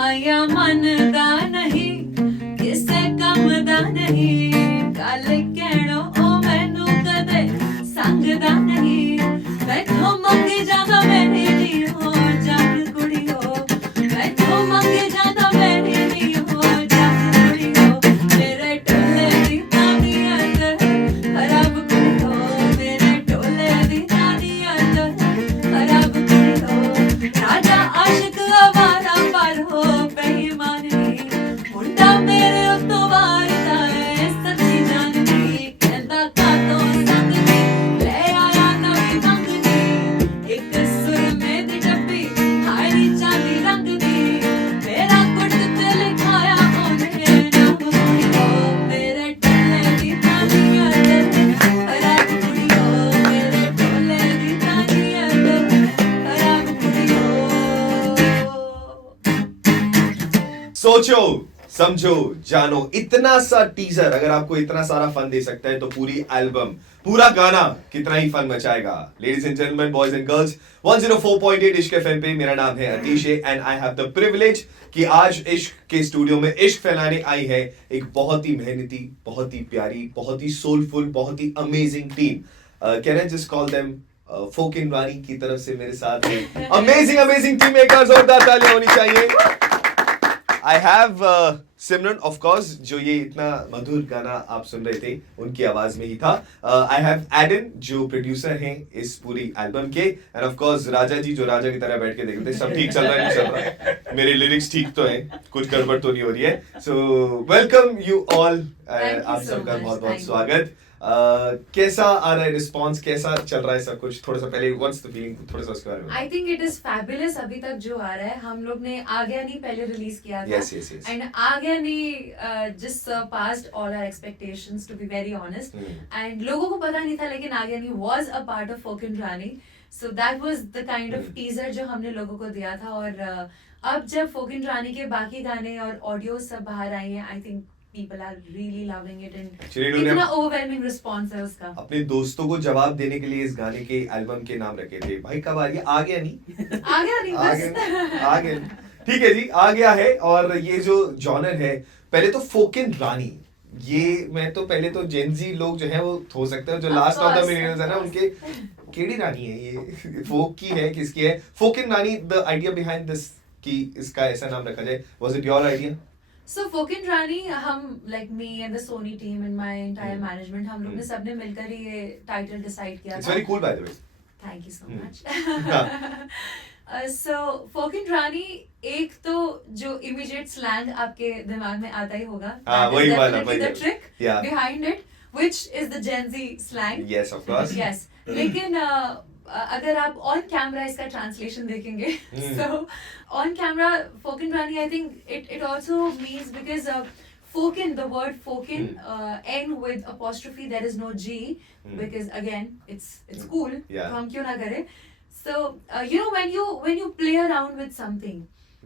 माया मनदा नहीं किसे कमदा नहीं गल कहणो ओ मैनू कदे संगदा नहीं मैथों मंगी जादा मेरी नहीं हो जान कुड़ियो मैथों मंगी जादा मेरी नहीं हो जान कुड़ियो मेरे टोले दी तानियत खराब कुड़ियो मेरे टोले दी तानियत खराब कुड़ियो राजा आशिक आवारा पर हो बेईमान नहीं मुंडा मेरे उत्तों वारदा है सच्ची जान नहीं कहंदा कातों संग नहीं ले आया नवी मंग दी एक सुर में दी डब्बी हारी चांदी रंग दी मेरा कुट ते लिखाया ओने नाम कुड़ियो मेरे टोले दी तानियत खराब कुड़ियो मेरे टोले दी तानियत खराब कुड़ियो सोचो समझो जानो इतना सा टीजर अगर आपको इतना सारा फन दे सकता है तो पूरी एल्बम पूरा गाना कितना ही फन मचाएगा। Ladies and gentleman boys and girls 104.8 Ishq FM पे मेरा नाम है Atish and I have the privilege कि आज इश्क के स्टूडियो में इश्क फैलाने आई है एक बहुत ही मेहनती, बहुत ही प्यारी, बहुत ही सोलफुल, बहुत ही amazing team. Can I just call them folk in Rani की तरफ से मेरे साथ है अमेजिंग टीम। एक और जोरदार तालियां होनी चाहिए। I have Simran of course जो ये इतना मधुर गाना आप सुन रहे थे उनकी आवाज में ही था। I have एडन जो प्रोड्यूसर हैं इस पूरी एल्बम के एंड ऑफ कोर्स राजा जी जो राजा की तरह बैठ के देखते सब ठीक चल रहा है नहीं चल रहा है मेरे लिरिक्स ठीक तो हैं कुछ गड़बड़ तो नहीं हो रही है। सो वेलकम यू ऑल आप सबका बहुत बहुत स्वागत। कैसा आ रहा है रिस्पॉन्स, कैसा चल रहा है सब कुछ? थोड़ा सा पहले व्हाट्स द फीलिंग थोड़ा सा उसके बारे में। I think it is fabulous अभी तक जो आ रहा है। हम लोग ने आ गया नहीं पहले रिलीज किया था Yes, yes, yes. and आ गया नहीं just surpassed all our expectations to be very honest and लोगों को पता नहीं था लेकिन आ गया नहीं was a part of Folk and Rani, so that was the kind of teaser जो हमने लोगों को दिया था। और अब जब Folk and Rani के बाकी गाने और ऑडियो सब बाहर आए हैं I think people are really loving it and इतना overwhelming response है उसका। अपने दोस्तों को जवाब देने के लिए इस गाने के एल्बम के नाम रखे थे भाई कब आ रही है, आ गया नहीं आ गया नहीं बस आ गया ठीक है जी आ गया है। और ये जो जॉनर है पहले तो फोक इन रानी, ये मैं तो पहले तो जेनजी लोग जो है वो हो सकते हैं जो लास्ट ऑफ द मिलियंस है ना उनके केड़ी रानी है ये फोक की है किसकी है फोक in Rani. The idea behind this कि इसका ऐसा नाम रखा जाए, was it your idea? So Folk and Rani हम like me and the Sony team and my entire management हम लोग ने सबने मिलकर ही ये टाइटल डिसाइड किया था। It's very cool by the way. Thank you so much. So Folk and Rani एक तो जो immediate slang आपके दिमाग में आता ही होगा। वही वाला the trick behind it, which is the Gen Z slang. Yes, of course. Yes. लेकिन अगर आप ऑन कैमरा इसका ट्रांसलेशन देखेंगे so on camera folk and rani I think it also means because folkin, the word folkin end with apostrophe, there is no g because again it's cool तो हम क्यों ना करें। So you know when you play around with something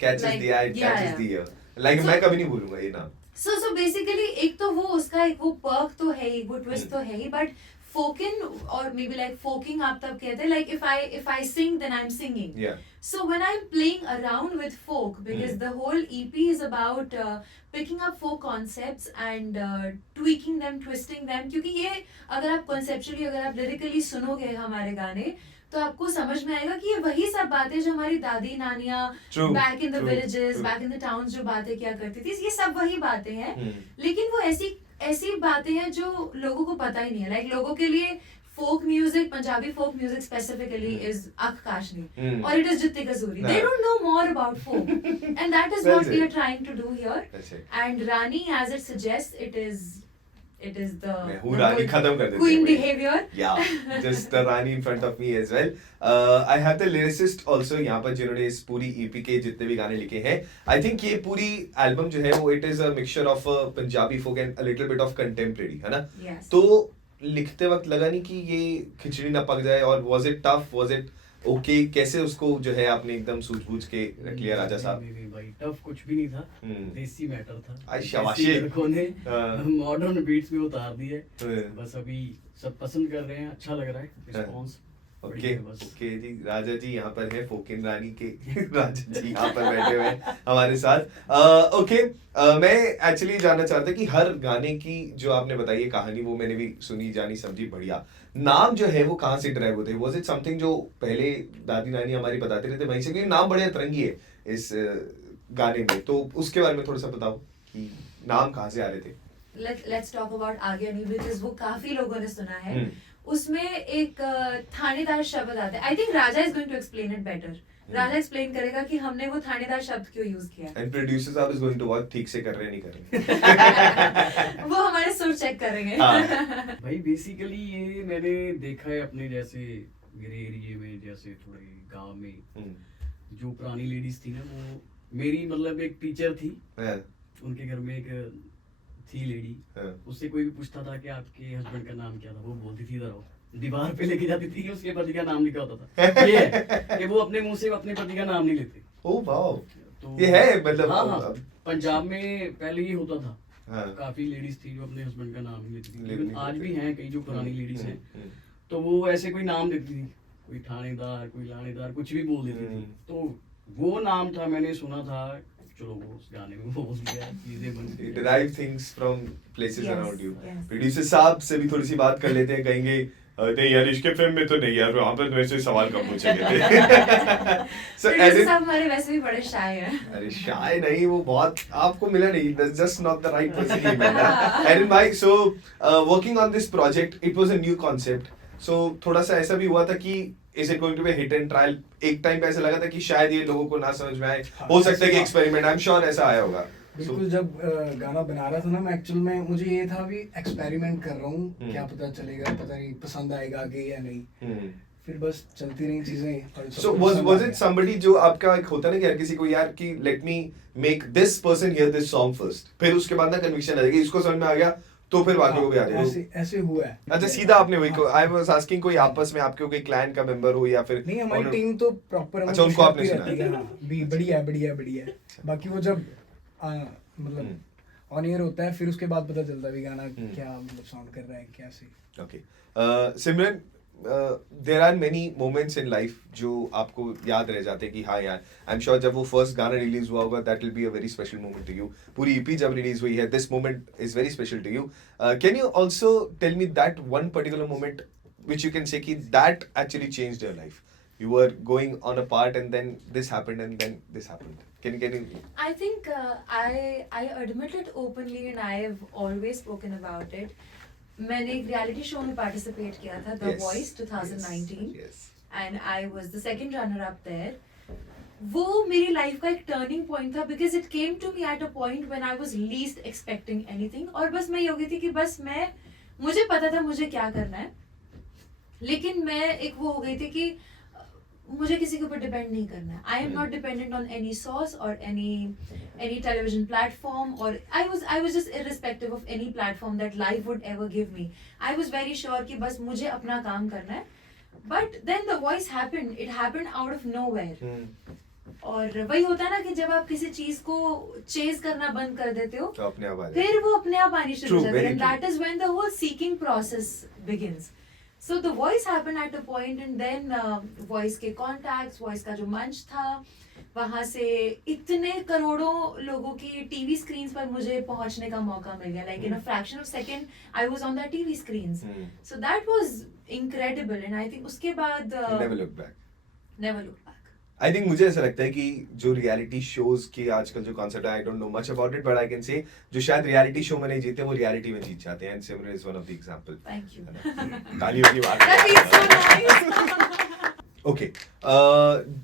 catches like, the eye, catches the ear, like So- मैं कभी नहीं भूलूंगा ये नाम। so basically एक तो वो उसका एक वो पर्क तो है ही, वो ट्विस्ट तो है ही, बट फोकिन और मे बी लाइक फोकिंग आप तब कहते हैं like if I sing then I'm singing. Yeah. So when I'm playing around with folk because the whole EP is about picking up folk concepts and tweaking them, twisting them, क्योंकि ये अगर आप conceptually अगर आप lyrically सुनोगे हमारे गाने तो आपको समझ में आएगा कि ये वही सब बातें जो हमारी दादी नानियाँ back in the villages, back in the towns जो बातें किया करती थी, ये सब वही बातें हैं लेकिन वो ऐसी बातें हैं जो लोगों को पता ही नहीं है। लाइक लोगों के लिए folk music, Punjabi folk music specifically is Akh Kashni और इट इज जित्ती गजूरी, they don't know more about folk and that is what we are trying to do here and Rani as it suggest it is the Rani खत्म कर देते queen behavior. Yeah, just the Rani in front of me as well. I have the lyricist also यहाँ पर जिन्होंने इस पूरी EP के जितने भी गाने लिखे हैं। I think ये पूरी एल्बम जो है वो it is a mixture of Punjabi folk and a little bit of contemporary, है ना? Yes. तो लिखते वक्त लगा नहीं कि ये खिचड़ी ना पक जाए और was it tough, was it okay? कैसे उसको जो है आपने एकदम सूझबूझ के रख लिया राजा साहब? नहीं भाई टफ कुछ भी नहीं था, देसी मैटर था। आई शाबाशी लड़कों ने मॉडर्न बीट्स में उतार दिए, बस अभी सब पसंद कर रहे हैं, अच्छा लग रहा है रिस्पॉन्स। ओके बढ़िया बस। ओके जी, राजा जी यहाँ पर है, फोकिन रानी के राजा जी यहाँ पर बैठे हुए हैं हमारे साथ। ओके, मैं एक्चुअली जानना चाहता कि हर गाने की जो आपने बताई है कहानी, वो मैंने भी सुनी जानी समझी, बढ़िया। नाम जो है वो कहाँ से ड्राइव होते हैं? वाज इट समथिंग जो पहले दादी नानी हमारी बताते रहते वहीं से, क्योंकि नाम बड़े अतरंगी है इस गाने में, तो उसके बारे में थोड़ा सा बताओ कि नाम कहाँ से आ रहे थे? लेट्स टॉक अबाउट आगे नहीं, बिकॉज वो काफी लोगों ने सुना है। हम्म। उसमें एक थानेदार शब्द आता है। I think Raja is going to explain it better. Raja explain करेगा कि हमने वो थानेदार शब्द क्यों यूज किया। एंड प्रोड्यूसर साहब इज गोइंग टू वॉच ठीक से कर रहे हैं नहीं कर रहे। वो हमारे सुर चेक करेंगे। हाँ। भाई बेसिकली ये मैंने देखा है अपने जैसे मेरे एरिया में, जैसे थोड़े गांव में जो पुरानी लेडीज थी ना, वो मेरी मतलब एक टीचर थी, हाँ, उनके घर में एक थी लेडी, हाँ। उससे कोई भी पूछता था कि आपके हस्बैंड का नाम क्या था, वो बोलती थी इधर आओ, दीवार पे लेके जाती थी कि उसके पति का नाम लिखा होता था। ये है कि वो अपने मुंह से अपने पति का नाम नहीं लेते। ओह वाओ, तो ये है मतलब हाँ हाँ, पंजाब में पहले ये होता था। हाँ। काफी लेडीज थी जो अपने हस्बैंड का नाम नहीं लेती थी, लेकिन लेकिन आज भी हैं कई जो पुरानी लेडीज हैं, हम्म, तो वो ऐसे कोई नाम देती थी, कोई थानेदार, कोई लानेदार, कुछ भी बोल देती थी। तो वो नाम था, मैंने सुना था, चलो वो उस गाने में बोल दिया, चीजें बन गई। derive things from places Yes, around you. yes. Producer साहब से भी थोड़ी सी बात कर लेते हैं, कहेंगे नहीं यार इसके फिल्म में तो नहीं यार, वहाँ पर मेरे से सवाल कम पूछेंगे थे। So, प्रोड्यूसर Erin- साहब हमारे वैसे भी बड़े शाय हैं। अरे शाय नहीं, वो बहुत आपको मिला नहीं, that's just not the right person he met. Erin भाई, so working on this project, it was a new concept. So थोड़ा सा ऐसा भी हुआ था कि is it going to be a hit and trial? एक टाइम पे ऐसा लगा था कि शायद ये लोगों को ना समझ में आए, हो सकता है कि एक्सपेरिमेंट, आई एम श्योर ऐसा आया होगा। बिल्कुल। जब गाना बना रहा था ना, मैं एक्चुअल में मुझे ये था भी एक्सपेरिमेंट कर रहा हूँ, क्या पता चलेगा, पता नहीं पसंद आएगा आगे या नहीं। फिर बस चलती रही चीजें। और So was it somebody जो आपका एक होता है ना कि हर किसी को यार कि let me make this person hear this song first, फिर उसके बाद ना कन्विक्शन आ जाएगी, इसको समझ में आ गया तो फिर बाकी को भी आ जाएगा। ऐसे ऐसे हुआ है। अच्छा, सीधा आपने वही को आई वाज आस्किंग, कोई आपस में आपके कोई क्लान का मेंबर हो या फिर नहीं, हमारी टीम तो प्रॉपर। अच्छा, उनको आपने सुना? भी बढ़िया बढ़िया बढ़िया। बाकी वो जब मतलब ऑन ईयर होता है, फिर उसके बाद पता चलता है भी गाना क्या मतलब साउंड कर रहा है कैसे। Okay, Simran, there are many moments in life जो आपको याद रह जाते हैं कि हाँ यार, आई एम श्योर जब वो फर्स्ट गाना रिलीज हुआ होगा, that will be a very special moment to you. पूरी ईपी जब रिलीज हुई है, this moment is very special to you. Can you also tell me that one particular moment which you can say कि that actually changed your life? You were going on a part and then this happened and then this happened. Can you I think I admit it openly and I have always spoken about it. मैंने एक reality show में participate किया था, The Yes, Voice 2019, yes. and I was the second runner up there. वो मेरी life का एक turning point था, because it came to me at a point when I was least expecting anything, और बस मैं ये हो गई थी कि बस मुझे पता था मुझे क्या करना है, लेकिन मैं एक वो हो गई थी कि मुझे किसी के ऊपर डिपेंड नहीं करना है। I am not dependent on any source और एनी टेलीविजन प्लेटफॉर्म, और I was just irrespective of any platform that life would ever give me. I was very sure कि बस मुझे अपना काम करना है। But then the voice happened, it happened out of nowhere. और वही होता है ना कि जब आप किसी चीज को चेज करना बंद कर देते हो, तो अपने आप आ जाए। फिर वो अपने आप आनी शुरू हो True, जाती है, very and true. that is when the whole seeking process begins. So the voice happened at a point, and then voice के contacts, voice का जो मंच था, वहाँ से इतने करोड़ों लोगों की टीवी स्क्रीन्स पर मुझे पहुँचने का मौका मिल गया, like in a fraction of second I was on the TV screens. So that was incredible, and I think उसके बाद Never look back. never looked back. I think मुझे ऐसा लगता है कि जो रियलिटी शोज के आजकल जो कॉन्सेप्ट है, I don't know much about it, but I can say जो शायद रियलिटी शो में नहीं जीते वो रियलिटी में जीत जाते हैं, and Simran is one of the example. Thank you. तालियों की बात। That feels so nice. Okay,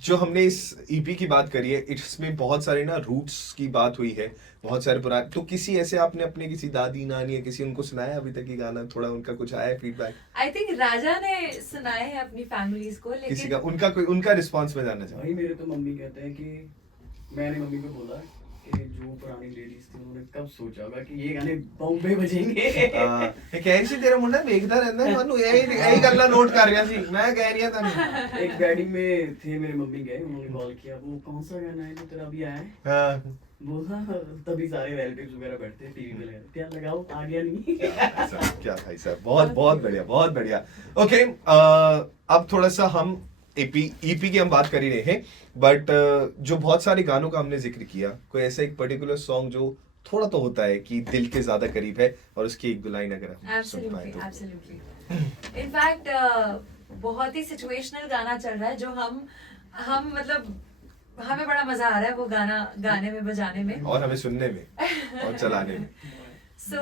जो हमने इस ईपी की बात करी है, इसमें बहुत सारे ना रूट्स की बात हुई है, बहुत सारे पुराने, तो किसी ऐसे आपने अपने किसी दादी नानी या किसी उनको सुनाया अभी तक ये गाना, थोड़ा उनका कुछ आया फीडबैक? I think राजा ने सुनाए हैं अपनी फैमिलीज को, किसी का लेकिन उनका रिस्पांस में जानना चाहूँ। भाई मेरे तो मम्मी कहते हैं कि मैंने मम्मी को बोला कि जो पुरानी लेडीज थी उन्होंने कब सोचा होगा कि ये गाने बॉम्बे बजेंगे। ਇਹ ਕਹਿ ਰਹੀ ਸੀ ਤੇਰਾ ਮੁੰਡਾ ਵੇਖਦਾ ਰਹਿੰਦਾ ਮੈਨੂੰ ਇਹੀ ਗੱਲਾਂ ਨੋਟ ਕਰ ਰਿਹਾ ਸੀ, ਮੈਂ ਕਹਿ ਰਿਹਾ ਤੁਹਾਨੂੰ। एक वेडिंग में थे मेरे मम्मी गए, उन्होंने कॉल किया, वो कौन सा गाना है जो तेरा अभी आया है? बोला तभी सारे रिलेटिव्स वगैरह बैठते हैं टीवी पे लगा क्या लगाओ आ गया नहीं क्या भाई साहब, बहुत बहुत बढ़िया, बहुत बढ़िया। ओके, अब थोड़ा सा हम ईपी की हम बात कर ही रहे हैं, बट जो बहुत सारे गानों का हमने जिक्र किया, कोई ऐसा एक पर्टिकुलर सॉन्ग जो थोड़ा तो होता है कि दिल के ज्यादा करीब है और उसकी एक दो लाइन अगर हम सुन पाए एब्सोल्युटली तो। एब्सोल्युटली इनफैक्ट बहुत ही सिचुएशनल गाना चल रहा है जो हम मतलब हमें बड़ा मजा आ रहा है वो गाना गाने में बजाने में। और हमें सुनने में और चलाने में। So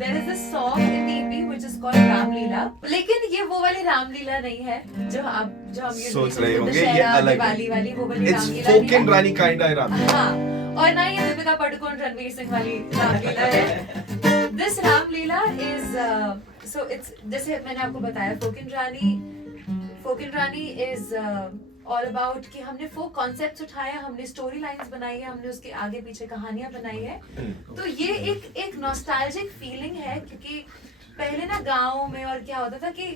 there is a song in EP which is called Ramlila, लेकिन ये वो वाली रामलीला नहीं है जो हम ये सोच रहे होंगे, ये दशहरा, अलग दिवाली वाली वो वाली इट्स रामलीला नहीं फोकन है। रानी काइंड ऑफ रामलीला। हाँ, और ना ये दीपिका पादुकोण रणवीर सिंह वाली रामलीला है। This Ramlila is so it's जैसे मैंने आपको बताया फोकिन रानी is ऑल अबाउट कि हमने फोक कॉन्सेप्ट्स उठाए, हमने स्टोरी लाइंस बनाई है, हमने उसके आगे पीछे कहानियां बनाई है। तो ये एक नॉस्टैल्जिक फीलिंग है, क्योंकि पहले ना गाँव में और क्या होता था कि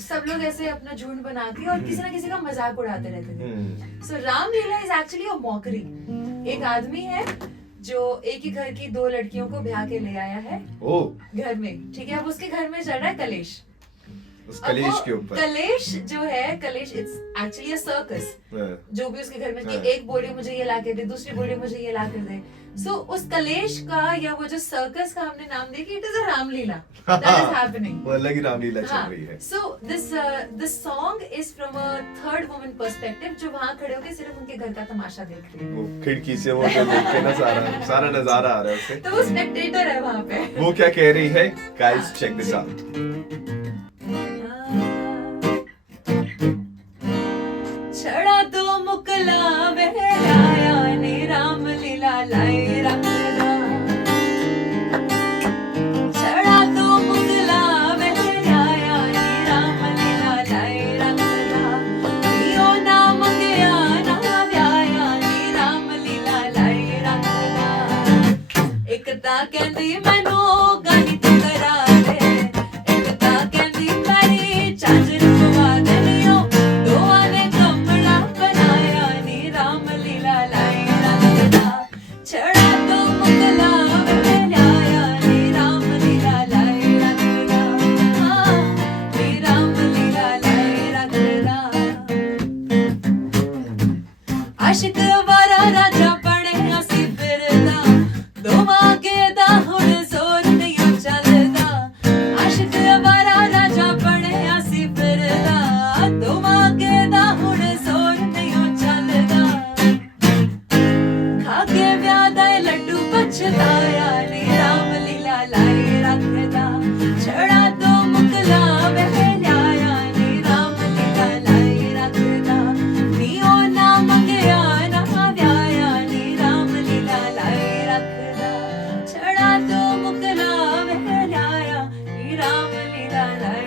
सब लोग ऐसे अपना झुंड बना के और किसी ना किसी का मजाक उड़ाते रहते थे। So Ramlila is actually a mockery. एक आदमी है जो एक ही घर की दो लड़कियों को ब्याह के ले आया है ओ, घर में, ठीक है। अब उसके घर में चल रहा है कलेश। उस अब कलेश वो के ऊपर कलेश जो है, कलेश इट्स एक्चुअली अ सर्कस। जो भी उसके घर में कि एक बोले मुझे ये ला के दे, दूसरी बोले मुझे ये ला कर दे। सो उस कलेश का या वो जो सर्कस का हमने नाम दिया कि it is a Ramlila that is happening. वो अलग ही रामलीला चल हाँ, रही है। So this song is from a third woman perspective, जो वहां खड़े होकर सिर्फ उनके घर का तमाशा देख रही है। वो खिड़की से वो जो देख के ना सारा नजारा आ रहा है उसे। तो वो स्पेक्टेटर है वहां पे। वो क्या कह रही है, गाइस चेक दिस आउट। छड़ा तो मुकला बहलाया ने रामलीला लाई रखदा। छड़ा तो मुकला बहलाया ने रामलीला लाई रखदा। दियो ना मंगया ना व्याया ने रामलीला लाई रखदा। एक तां कहंदी मैनू गानी तू करा दे, एक तां कहंदी मेरी चांजर पवा देनियो। दोआं ने कमला बनाया नी रामलीला लाई रखदा। छड़ा तो मुकला बहलाया नी रामलीला लाई रखदा। हाँ, नी रामलीला लाई रखदा। आशिक वारा राजा बने असी फिरदा, दोवां गेदा हुण जोर नहीं चलदा। आशिक वारा राजा बने असी फिरदा, दोवां गेदा हुण जोर नहीं चलदा। खाके व्याह दा लड्डू पछताया नी रामलीला लाई रखदा। छड़ा तो मुकला बहलाया नी रामलीला लाई रखदा। नीओ ना मंगया ना व्याया नी रामलीला लाई रखदा। छड़ा तो मुकला बहलाया नी रामलीला लाई